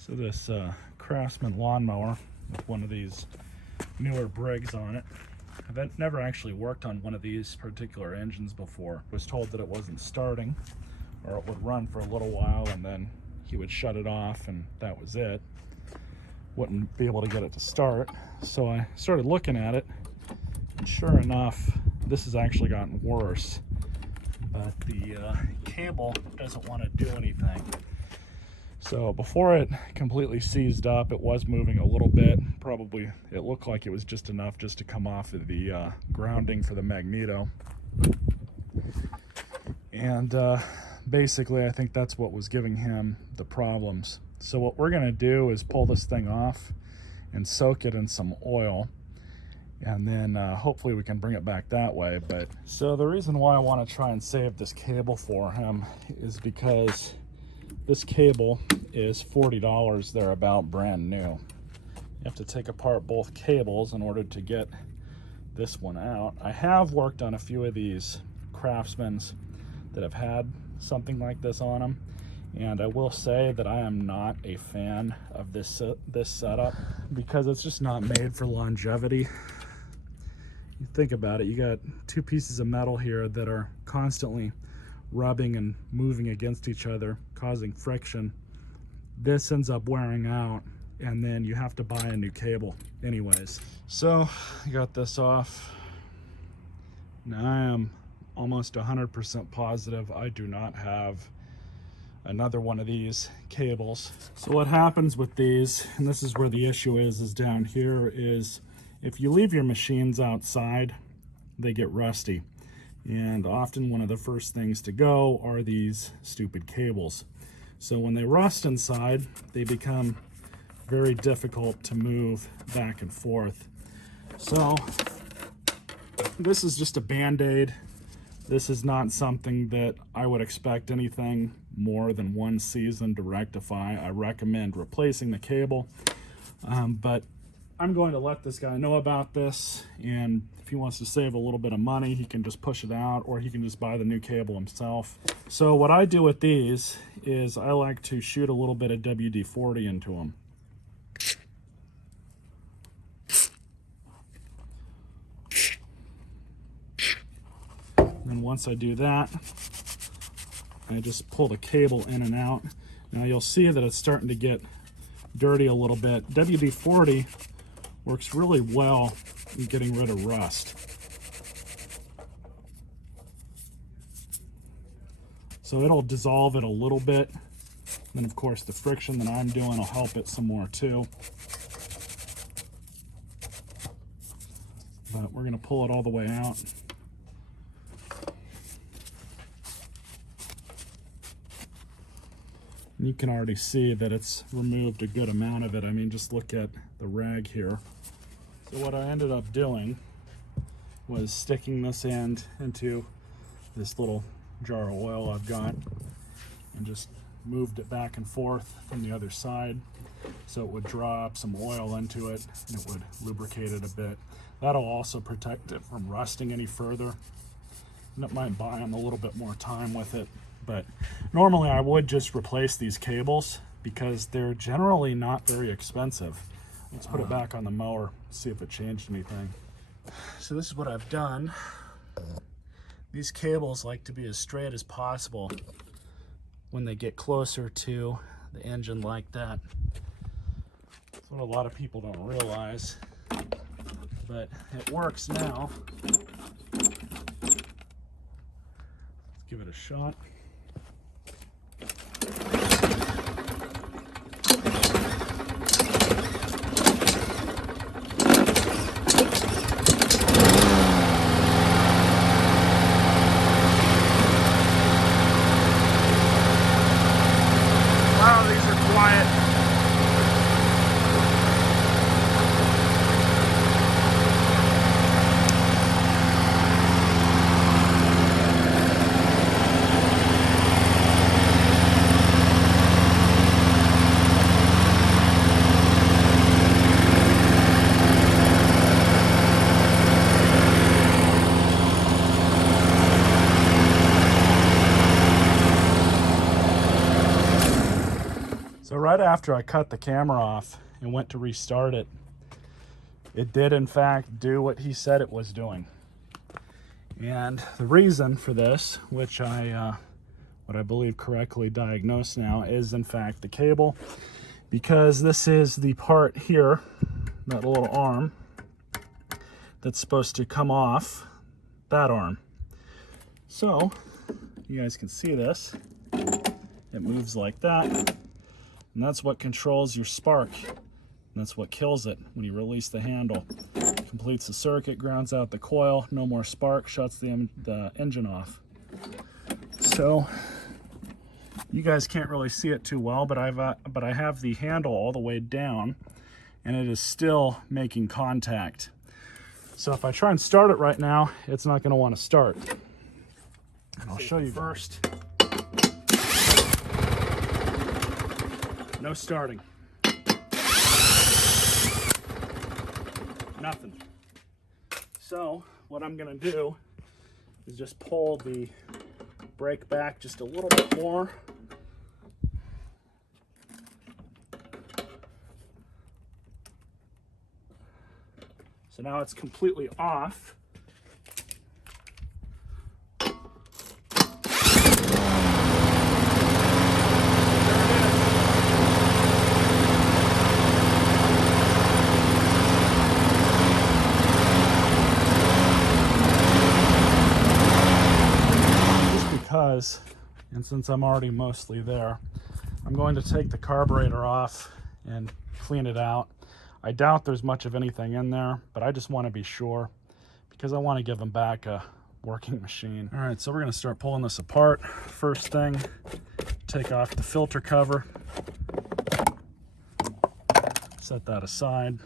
So this Craftsman lawnmower with one of these newer Briggs on it. I've never actually worked on one of these particular engines before. I was told that it wasn't starting, or it would run for a little while and then he would shut it off and that was it. Wouldn't be able to get it to start. So I started looking at it, and sure enough, this has actually gotten worse. But the cable doesn't want to do anything. So before it completely seized up, it was moving a little bit. Probably it looked like it was just enough just to come off of the grounding for the magneto. And basically I think that's what was giving him the problems. So what we're gonna do is pull this thing off and soak it in some oil, and then hopefully we can bring it back that way. But so the reason why I want to try and save this cable for him is because this cable is $40 thereabout, brand new. You have to take apart both cables in order to get this one out. I have worked on a few of these Craftsmans that have had something like this on them, and I will say that I am not a fan of this setup because it's just not made for longevity. You think about it, you got two pieces of metal here that are constantly rubbing and moving against each other, causing friction. This ends up wearing out, and then you have to buy a new cable anyways. So I got this off. Now I am almost 100% positive I do not have another one of these cables. So what happens with these, and this is where the issue is down here, is if you leave your machines outside, they get rusty. And often one of the first things to go are these stupid cables. So when they rust inside, they become very difficult to move back and forth. So this is just a band-aid. This is not something that I would expect anything more than one season to rectify. I recommend replacing the cable, but I'm going to let this guy know about this, and if he wants to save a little bit of money, he can just push it out, or he can just buy the new cable himself. So what I do with these is I like to shoot a little bit of WD-40 into them. And once I do that, I just pull the cable in and out. Now you'll see that it's starting to get dirty a little bit. WD-40 works really well in getting rid of rust. So it'll dissolve it a little bit. Then of course the friction that I'm doing will help it some more too. But we're gonna pull it all the way out. And you can already see that it's removed a good amount of it. I mean, just look at the rag here. So what I ended up doing was sticking this end into this little jar of oil I've got and just moved it back and forth from the other side so it would draw up some oil into it and it would lubricate it a bit. That'll also protect it from rusting any further, and it might buy them a little bit more time with it. But normally I would just replace these cables because they're generally not very expensive. Let's put it back on the mower, see if it changed anything. So this is what I've done. These cables like to be as straight as possible when they get closer to the engine like that. That's what a lot of people don't realize, but it works now. Let's give it a shot. So right after I cut the camera off and went to restart it, it did in fact do what he said it was doing. And the reason for this, which what I believe correctly diagnosed now, is in fact the cable, because this is the part here, that little arm, that's supposed to come off that arm. So you guys can see this. It moves like that, and that's what controls your spark. And that's what kills it when you release the handle. Completes the circuit, grounds out the coil, no more spark, shuts the engine off. So you guys can't really see it too well, but I have the handle all the way down, and it is still making contact. So if I try and start it right now, it's not going to want to start. And I'll show you first. No starting. Nothing. So what I'm going to do is just pull the brake back just a little bit more. So now it's completely off. Because, and since I'm already mostly there, I'm going to take the carburetor off and clean it out. I doubt there's much of anything in there, but I just want to be sure because I want to give them back a working machine. All right, so we're going to start pulling this apart. First thing, take off the filter cover. Set that aside.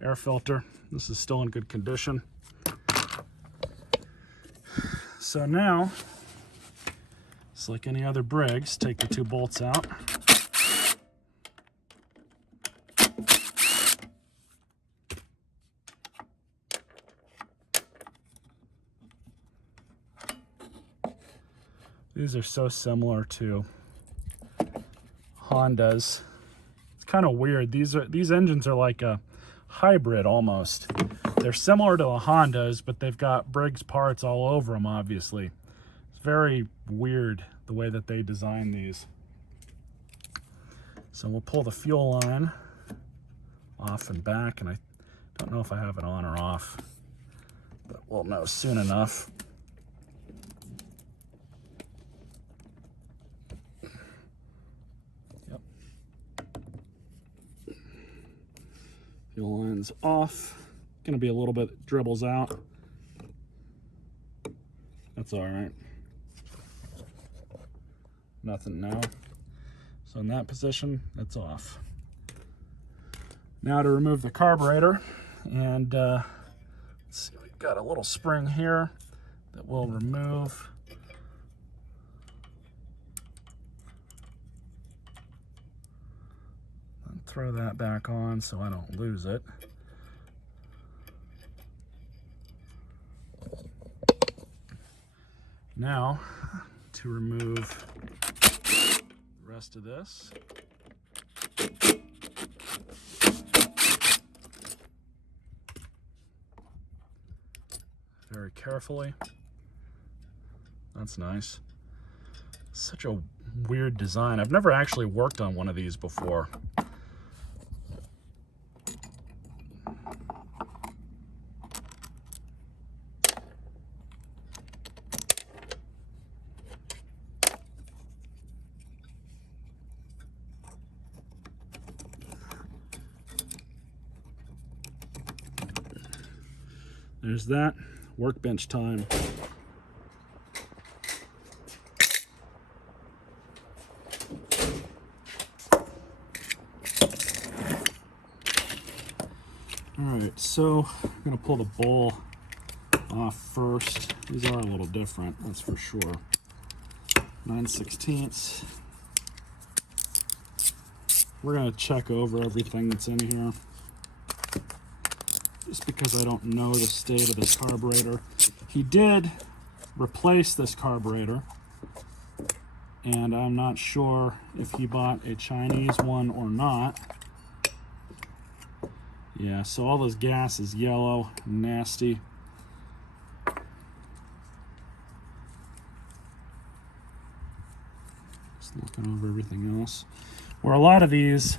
Air filter, this is still in good condition. So now, just like any other Briggs, take the two bolts out. These are so similar to Hondas. It's kind of weird. These engines are like a hybrid almost. They're similar to the Hondas, but they've got Briggs parts all over them, obviously. It's very weird the way that they design these. So we'll pull the fuel line off and back, and I don't know if I have it on or off, but we'll know soon enough. Yep. Fuel line's off. Gonna be a little bit dribbles out. That's all right. Nothing now. So in that position, it's off. Now to remove the carburetor, and let's see, we've got a little spring here that we'll remove. And throw that back on so I don't lose it. Now, to remove the rest of this, very carefully. That's nice. Such a weird design. I've never actually worked on one of these before. There's that. Workbench time. Alright, so I'm going to pull the bowl off first. These are a little different, that's for sure. 9/16. We're going to check over everything that's in here, just because I don't know the state of this carburetor. He did replace this carburetor, and I'm not sure if he bought a Chinese one or not. Yeah, so all this gas is yellow, nasty. Just looking over everything else. Where a lot of these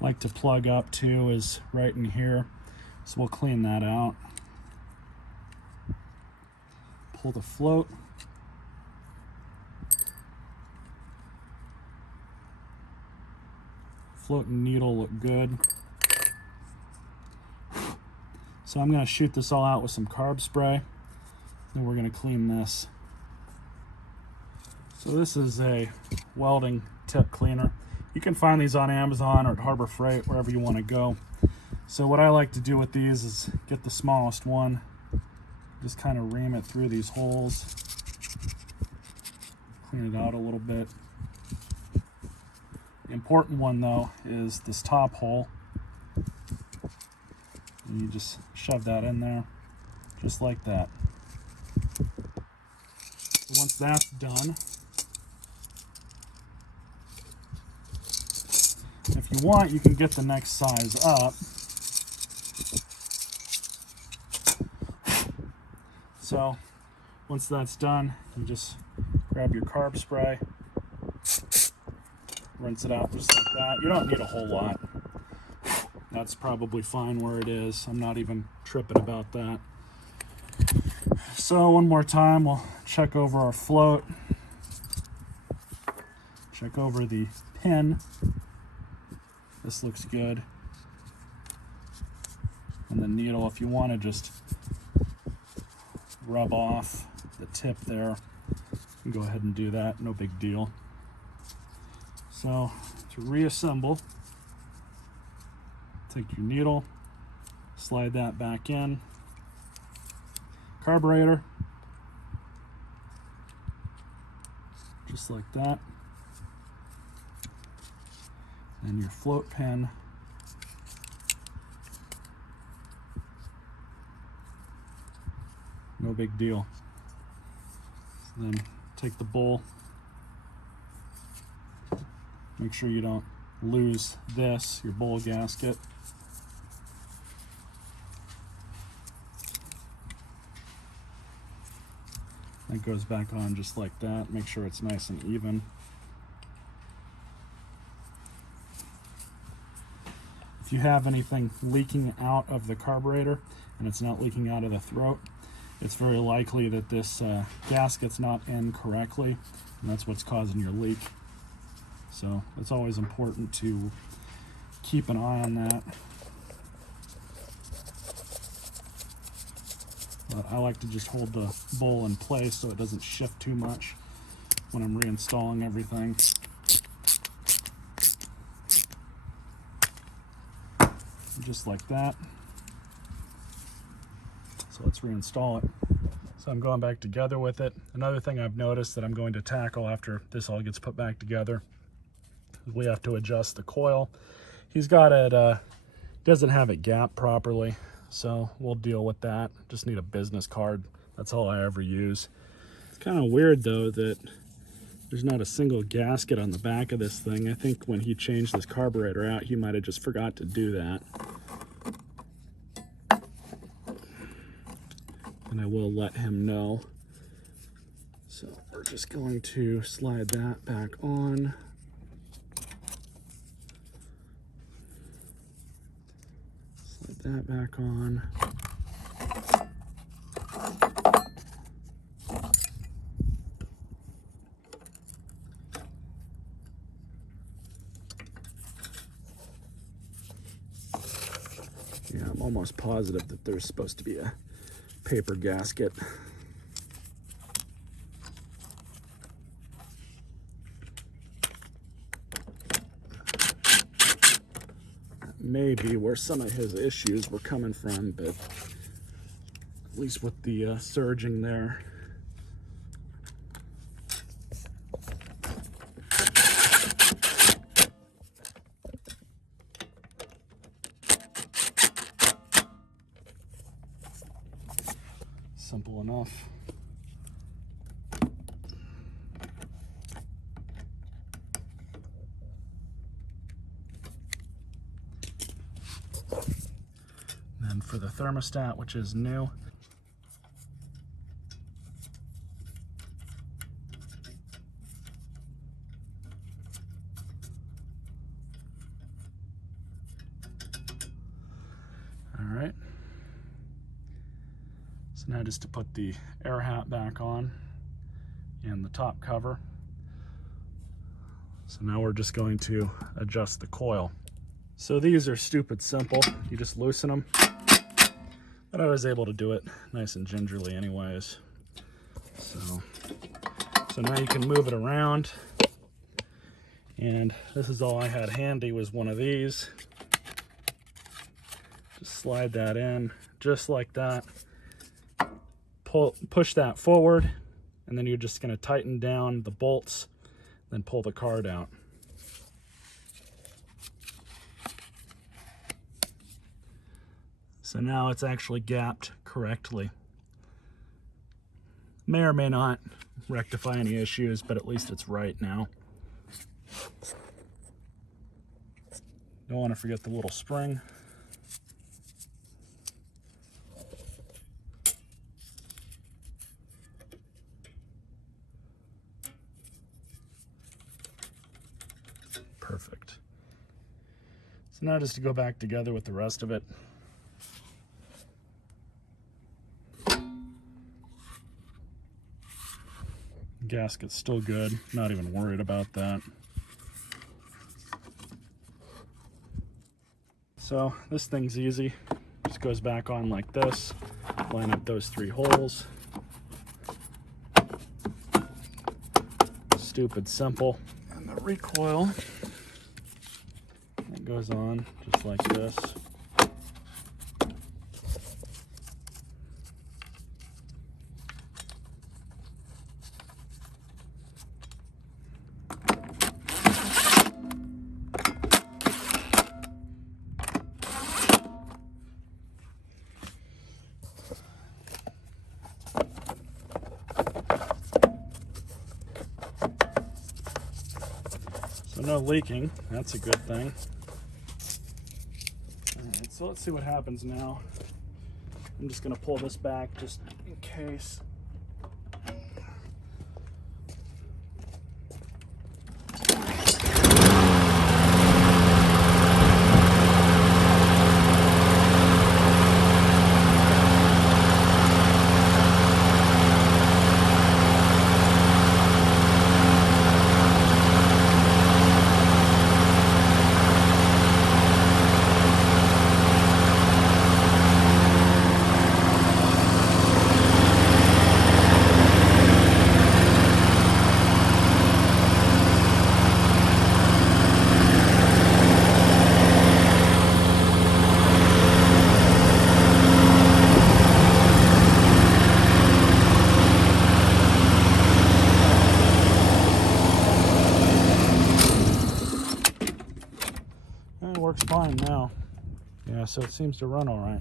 like to plug up to is right in here. So we'll clean that out. Pull the float. Float and needle look good. So I'm going to shoot this all out with some carb spray. Then we're going to clean this. So this is a welding tip cleaner. You can find these on Amazon or at Harbor Freight, wherever you want to go. So what I like to do with these is get the smallest one, just kind of ream it through these holes, clean it out a little bit. The important one though is this top hole. And you just shove that in there, just like that. Once that's done, if you want, you can get the next size up. So once that's done, you just grab your carb spray, rinse it out just like that. You don't need a whole lot. That's probably fine where it is. I'm not even tripping about that. So one more time, we'll check over our float, check over the pin. This looks good. And the needle, if you want to just rub off the tip there, you can go ahead and do that, no big deal. So to reassemble, take your needle, slide that back in, carburetor, just like that, and your float pin. No big deal. Then take the bowl. Make sure you don't lose this, your bowl gasket. That goes back on just like that. Make sure it's nice and even. If you have anything leaking out of the carburetor and it's not leaking out of the throat, it's very likely that this gasket's not in correctly, and that's what's causing your leak. So it's always important to keep an eye on that. But I like to just hold the bowl in place so it doesn't shift too much when I'm reinstalling everything. Just like that. So let's reinstall it. So I'm going back together with it. Another thing I've noticed that I'm going to tackle after this all gets put back together, we have to adjust the coil. He's got it, doesn't have it gapped properly, so we'll deal with that. Just need a business card. That's all I ever use. It's kind of weird though that there's not a single gasket on the back of this thing. I think when he changed this carburetor out, he might have just forgot to do that. And I will let him know. So we're just going to slide that back on. Slide that back on. Yeah, I'm almost positive that there's supposed to be a paper gasket. That may be where some of his issues were coming from, but at least with the surging there. Simple enough. for the thermostat, which is new. All right. So now just to put the air hat back on and the top cover. So now we're just going to adjust the coil. So these are stupid simple. You just loosen them. But I was able to do it nice and gingerly anyways. So now you can move it around. And this is all I had handy, was one of these. Just slide that in just like that. Push that forward, and then you're just going to tighten down the bolts, then pull the card out. So now it's actually gapped correctly. May or may not rectify any issues, but at least it's right now. Don't want to forget the little spring. Perfect. So now just to go back together with the rest of it. Gasket's still good, not even worried about that. So this thing's easy, just goes back on like this, line up those 3 holes. Stupid simple. And the recoil, it goes on just like this. So no leaking, that's a good thing. Alright, so let's see what happens now. I'm just gonna pull this back just in case. It works fine now. Yeah, so it seems to run all right.